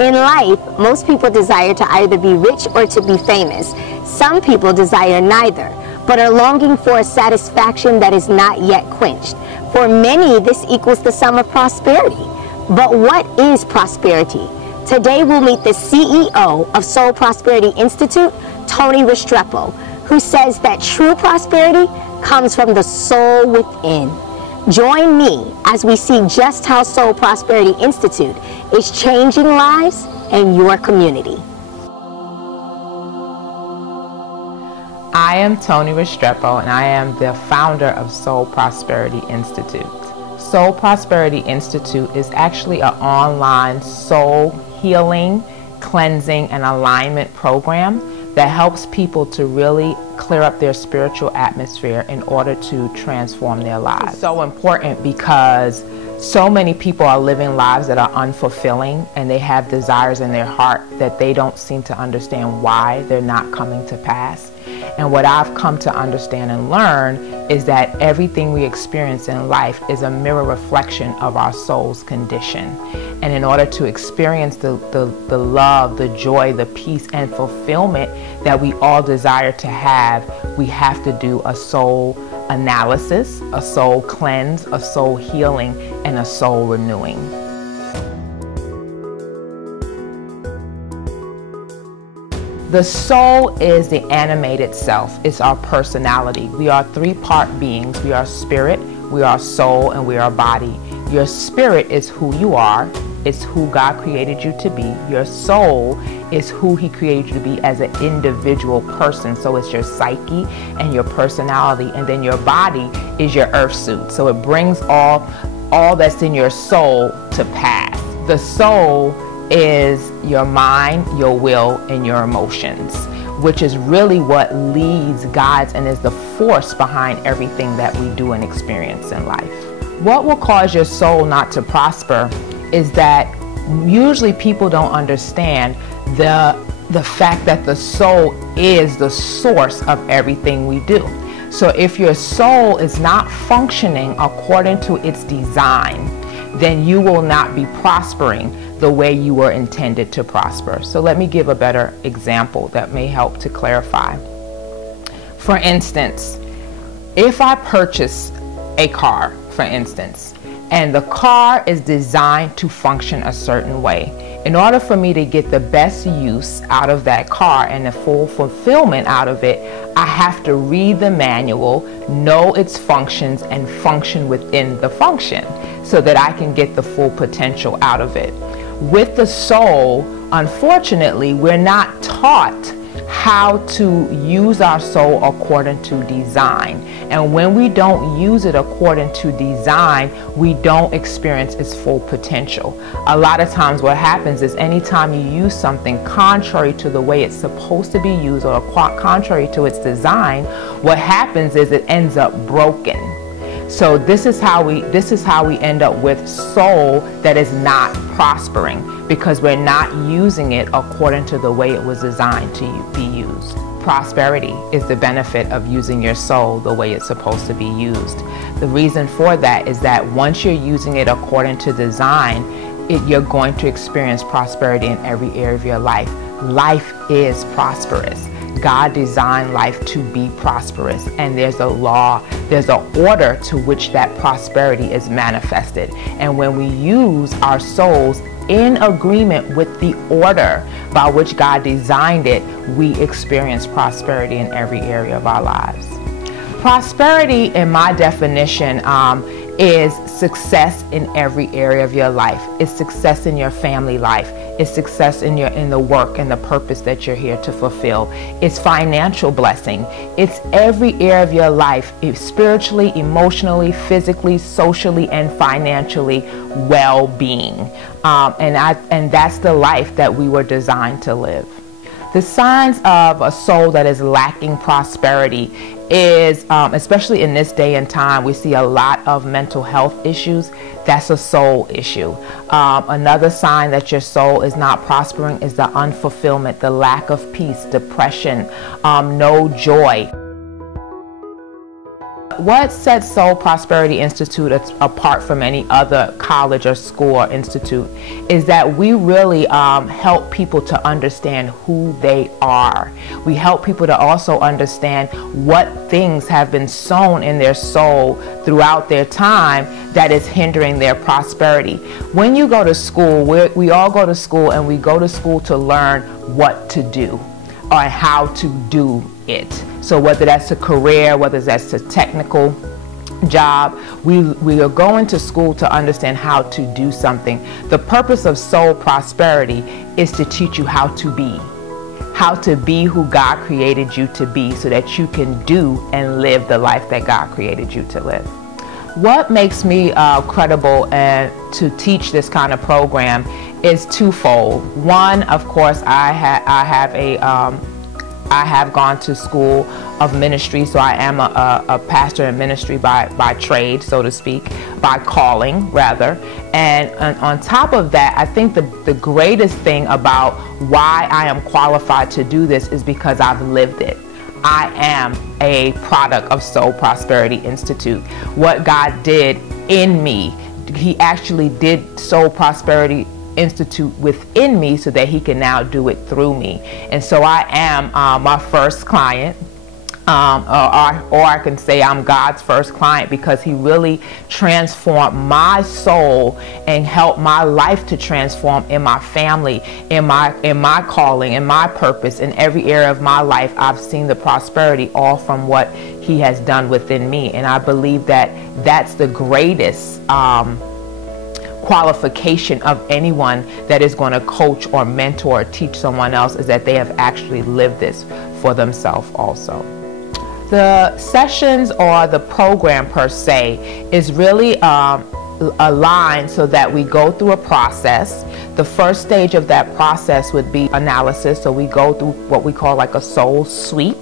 In life, most people desire to either be rich or to be famous. Some people desire neither, but are longing for a satisfaction that is not yet quenched. For many, this equals the sum of prosperity. But what is prosperity? Today we'll meet the CEO of Soul Prosperity Institute, Tony Restrepo, who says that true prosperity comes from the soul within. Join me as we see just how Soul Prosperity Institute is changing lives in your community. I am Tony Restrepo, and I am the founder of Soul Prosperity Institute. Soul Prosperity Institute is actually an online soul healing, cleansing, and alignment program that helps people to really clear up their spiritual atmosphere in order to transform their lives. It's so important because so many people are living lives that are unfulfilling, and they have desires in their heart that they don't seem to understand why they're not coming to pass. And what I've come to understand and learn is that everything we experience in life is a mirror reflection of our soul's condition. And in order to experience the love, the joy, the peace, and fulfillment that we all desire to have, we have to do a soul analysis, a soul cleanse, a soul healing, and a soul renewing. The soul is the animated self. It's our personality. We are three-part beings. We are spirit, we are soul, and we are body. Your spirit is who you are. It's who God created you to be. Your soul is who He created you to be as an individual person. So it's your psyche and your personality. And then your body is your earth suit. So it brings all that's in your soul to pass. The soul is your mind, your will, and your emotions, which is really what leads, guides, and is the force behind everything that we do and experience in life. What will cause your soul not to prosper is that usually people don't understand the fact that the soul is the source of everything we do. So if your soul is not functioning according to its design, then you will not be prospering the way you were intended to prosper. So let me give a better example that may help to clarify. For instance, if I purchase a car, for instance, and the car is designed to function a certain way, in order for me to get the best use out of that car and the full fulfillment out of it, I have to read the manual, know its functions, and function within the function so that I can get the full potential out of it. With the soul, unfortunately, we're not taught how to use our soul according to design. And when we don't use it according to design, we don't experience its full potential. A lot of times what happens is anytime you use something contrary to the way it's supposed to be used or contrary to its design, what happens is it ends up broken. So this is how we end up with soul that is not prospering, because we're not using it according to the way it was designed to be used. Prosperity is the benefit of using your soul the way it's supposed to be used. The reason for that is that once you're using it according to design, you're going to experience prosperity in every area of your life. Life is prosperous. God designed life to be prosperous, and there's a law, there's an order to which that prosperity is manifested. And when we use our souls in agreement with the order by which God designed it, we experience prosperity in every area of our lives. Prosperity, in my definition, is success in every area of your life. It's success in your family life. It's success in the work and the purpose that you're here to fulfill. It's financial blessing. It's every area of your life, spiritually, emotionally, physically, socially, and financially well-being. And that's the life that we were designed to live. The signs of a soul that is lacking prosperity is, especially in this day and time, we see a lot of mental health issues. That's a soul issue. Another sign that your soul is not prospering is the unfulfillment, the lack of peace, depression, no joy. What sets Soul Prosperity Institute apart from any other college or school or institute is that we really help people to understand who they are. We help people to also understand what things have been sown in their soul throughout their time that is hindering their prosperity. When you go to school, we all go to school, and we go to school to learn what to do or how to do it. So whether that's a career, whether that's a technical job, we are going to school to understand how to do something. The purpose of Soul Prosperity is to teach you how to be who God created you to be, so that you can do and live the life that God created you to live. What makes me credible and to teach this kind of program is twofold. One, of course, I have gone to school of ministry, so I am a pastor in ministry by trade, so to speak, by calling rather. And on top of that, I think the greatest thing about why I am qualified to do this is because I've lived it. I am a product of Soul Prosperity Institute. What God did in me, He actually did Soul Prosperity Institute within me so that He can now do it through me. And so I am my first client, or I can say I'm God's first client, because He really transformed my soul and helped my life to transform in my family, in my calling, in my purpose, in every area of my life. I've seen the prosperity all from what He has done within me, and I believe that that's the greatest qualification of anyone that is going to coach or mentor or teach someone else, is that they have actually lived this for themselves also. The sessions or the program per se is really aligned so that we go through a process. The first stage of that process would be analysis. So we go through what we call like a soul sweep.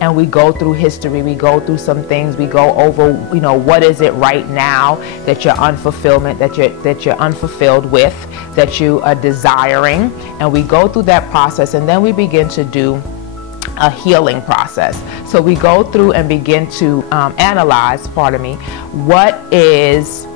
And we go through history, we go through some things, we go over, what is it right now that you're unfulfillment, that you're unfulfilled with, that you are desiring, and we go through that process, and then we begin to do a healing process. So we go through and begin to analyze, what is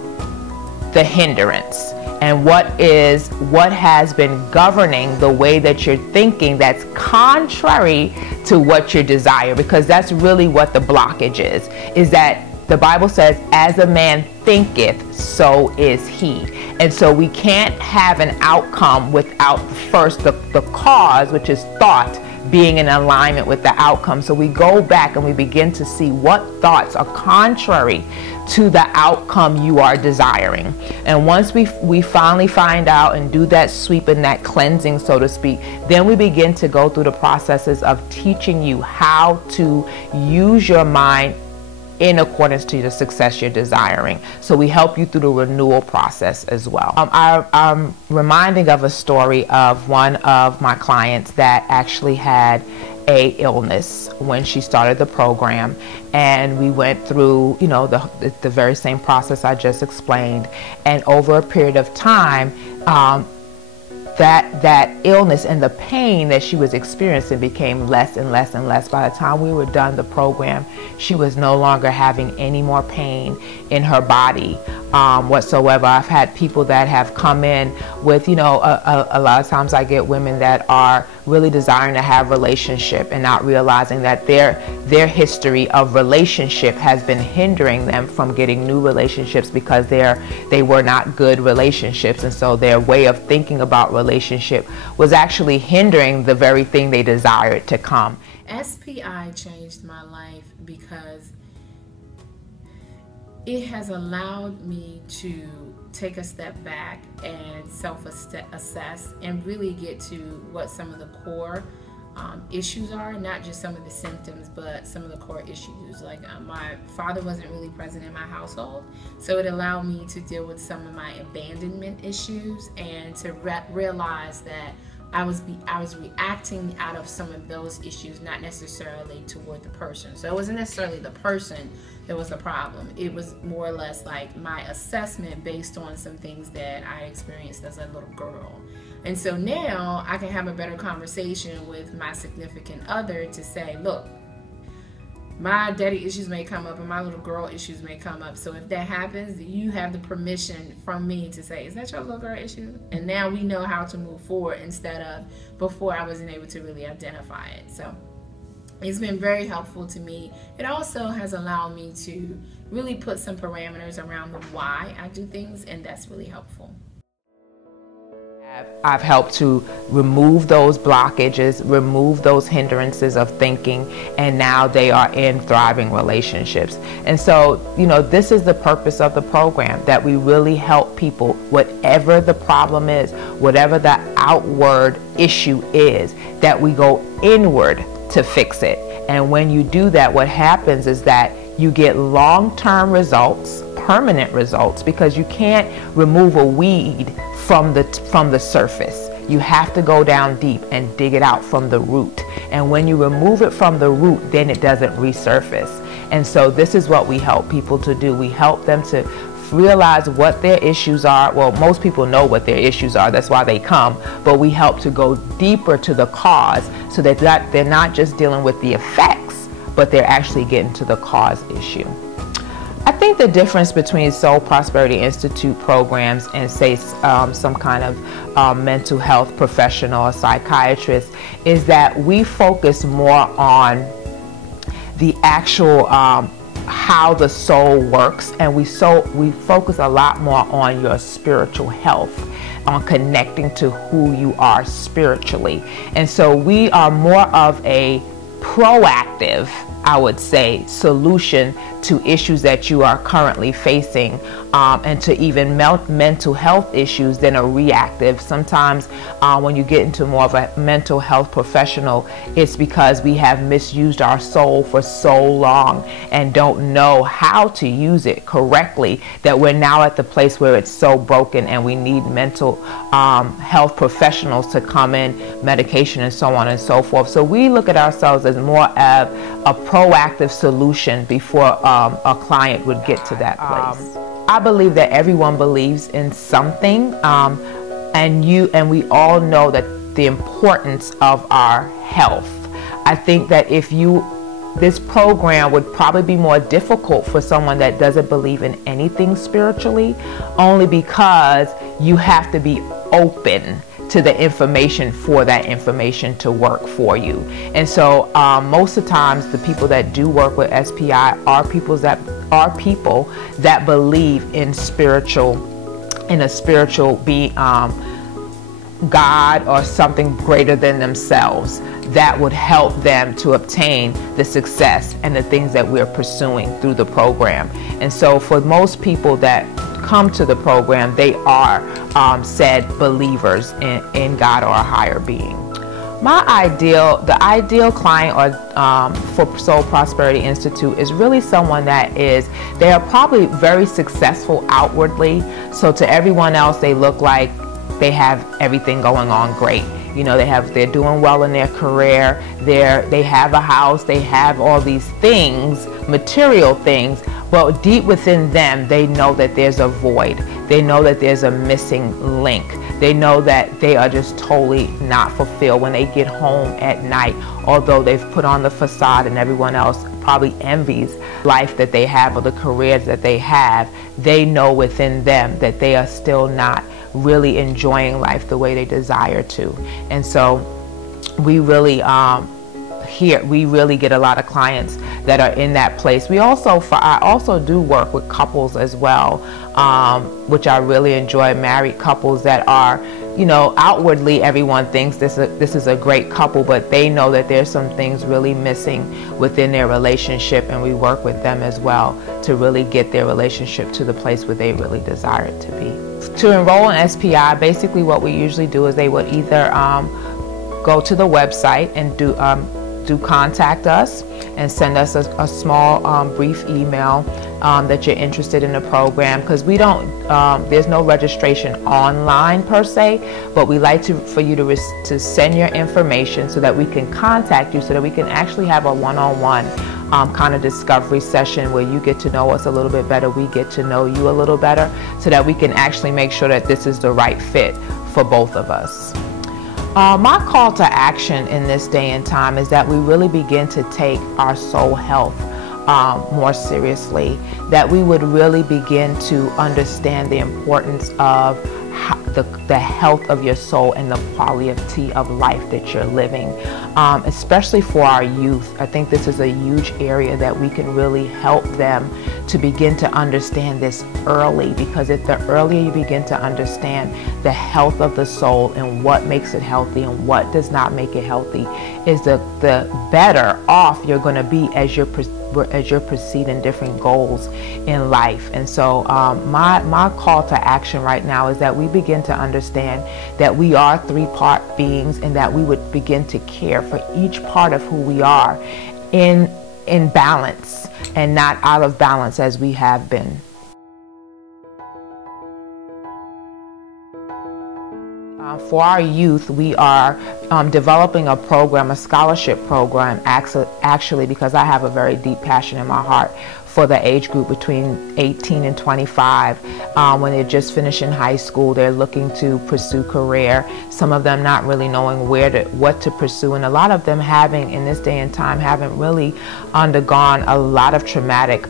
the hindrance, and what has been governing the way that you're thinking that's contrary to what you desire, because that's really what the blockage is that the Bible says, as a man thinketh, so is he. And so we can't have an outcome without first the cause, which is thought, being in alignment with the outcome. So we go back and we begin to see what thoughts are contrary to the outcome you are desiring. And once we finally find out and do that sweep and that cleansing, so to speak, then we begin to go through the processes of teaching you how to use your mind in accordance to the success you're desiring. So we help you through the renewal process as well. I'm reminding of a story of one of my clients that actually had a illness when she started the program, and we went through the very same process I just explained, and over a period of time that illness and the pain that she was experiencing became less and less and less. By the time we were done the program, she was no longer having any more pain in her body whatsoever. I've had people that have come in with, a lot of times I get women that are really desiring to have relationship and not realizing that their history of relationship has been hindering them from getting new relationships because they were not good relationships, and so their way of thinking about relationship was actually hindering the very thing they desired to come. SPI changed my life because it has allowed me to take a step back and self-assess and really get to what some of the core issues are, not just some of the symptoms, but some of the core issues. Like my father wasn't really present in my household, so it allowed me to deal with some of my abandonment issues and to realize that I was reacting out of some of those issues, not necessarily toward the person. So it wasn't necessarily the person that was the problem. It was more or less like my assessment based on some things that I experienced as a little girl. And so now I can have a better conversation with my significant other to say, look, my daddy issues may come up and my little girl issues may come up. So if that happens, you have the permission from me to say, is that your little girl issue? And now we know how to move forward, instead of before I wasn't able to really identify it. So it's been very helpful to me. It also has allowed me to really put some parameters around the why I do things, and that's really helpful. I've helped to remove those blockages, remove those hindrances of thinking, and now they are in thriving relationships. And so, you know, this is the purpose of the program, that we really help people, whatever the problem is, whatever the outward issue is, that we go inward to fix it. And when you do that, what happens is that you get long-term results, permanent results, because you can't remove a weed from the surface. You have to go down deep and dig it out from the root. And when you remove it from the root, then it doesn't resurface. And so this is what we help people to do. We help them to realize what their issues are. Well, most people know what their issues are, that's why they come, but we help to go deeper to the cause, so that they're not just dealing with the effects, but they're actually getting to the cause issue. I think the difference between Soul Prosperity Institute programs and, say, some kind of mental health professional or psychiatrist is that we focus more on the actual how the soul works, and we focus a lot more on your spiritual health, on connecting to who you are spiritually. And so we are more of a proactive, I would say, solution to issues that you are currently facing, and to even mental health issues, than a reactive. Sometimes when you get into more of a mental health professional, it's because we have misused our soul for so long and don't know how to use it correctly, that we're now at the place where it's so broken and we need mental health professionals to come in, medication and so on and so forth. So we look at ourselves as more of a proactive solution before a client would get to that place. I believe that everyone believes in something, and we all know that the importance of our health. I think that this program would probably be more difficult for someone that doesn't believe in anything spiritually, only because you have to be open to the information for that information to work for you. And so most of the times the people that do work with SPI are people that believe in a spiritual being, God or something greater than themselves, that would help them to obtain the success and the things that we're pursuing through the program. And so for most people that come to the program, they are said believers in God or a higher being. The ideal client for Soul Prosperity Institute is really someone they are probably very successful outwardly. So to everyone else, they look like they have everything going on great. You know, they're doing well in their career. They have a house. They have all these things, material things. But deep within them, they know that there's a void. They know that there's a missing link. They know that they are just totally not fulfilled when they get home at night. Although they've put on the facade and everyone else probably envies life that they have or the careers that they have, they know within them that they are still not really enjoying life the way they desire to. And so we really get a lot of clients that are in that place. I also do work with couples as well, which I really enjoy. Married couples that are, you know, outwardly everyone thinks this is a great couple, but they know that there's some things really missing within their relationship, and we work with them as well to really get their relationship to the place where they really desire it to be. To enroll in SPI, basically what we usually do is they would either go to the website and do contact us and send us a small brief email that you're interested in the program, because we don't there's no registration online per se, but we like for you to send your information so that we can contact you, so that we can actually have a one-on-one kind of discovery session where you get to know us a little bit better, we get to know you a little better, so that we can actually make sure that this is the right fit for both of us. My call to action in this day and time is that we really begin to take our soul health more seriously, that we would really begin to understand the importance of the health of your soul and the quality of life that you're living, especially for our youth. I think this is a huge area that we can really help them to begin to understand this early, because if the earlier you begin to understand the health of the soul and what makes it healthy and what does not make it healthy, is the better off you're going to be as you're proceeding different goals in life. And so my call to action right now is that we begin to understand that we are three-part beings, and that we would begin to care for each part of who we are in balance and not out of balance as we have been. For our youth, we are developing a program, a scholarship program, actually, because I have a very deep passion in my heart for the age group between 18 and 25. When they're just finishing high school, they're looking to pursue career. Some of them not really knowing what to pursue, and a lot of them having, in this day and time, haven't really undergone a lot of traumatic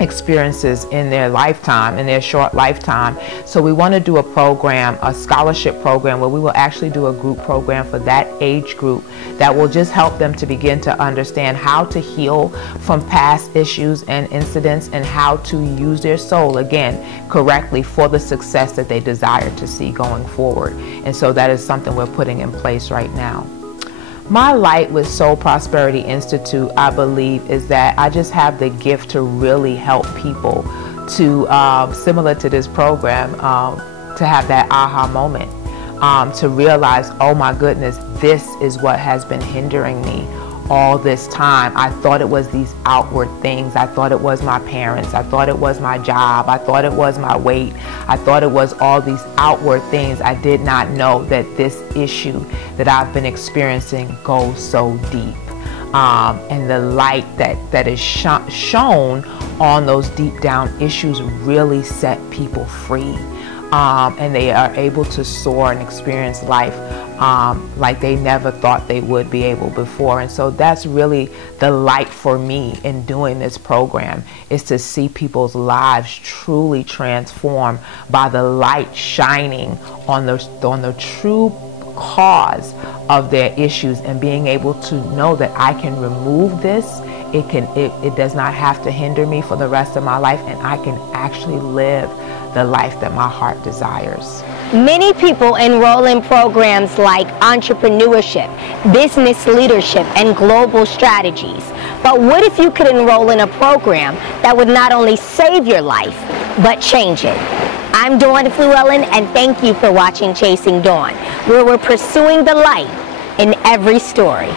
experiences in their lifetime, in their short lifetime. So we want to do a program, a scholarship program, where we will actually do a group program for that age group that will just help them to begin to understand how to heal from past issues and incidents, and how to use their soul again correctly for the success that they desire to see going forward. And so that is something we're putting in place right now. My light with Soul Prosperity Institute, I believe, is that I just have the gift to really help people to, similar to this program, to have that aha moment, to realize, oh my goodness, this is what has been hindering me all this time. I thought it was these outward things. I thought it was my parents. I thought it was my job. I thought it was my weight. I thought it was all these outward things. I did not know that this issue that I've been experiencing goes so deep. And the light that is shown on those deep down issues really set people free. And they are able to soar and experience life like they never thought they would be able before. And so that's really the light for me in doing this program, is to see people's lives truly transformed by the light shining on the true cause of their issues, and being able to know that I can remove this. It does not have to hinder me for the rest of my life, and I can actually live the life that my heart desires. Many people enroll in programs like entrepreneurship, business leadership, and global strategies. But what if you could enroll in a program that would not only save your life, but change it? I'm Dawn Fluellen, and thank you for watching Chasing Dawn, where we're pursuing the light in every story.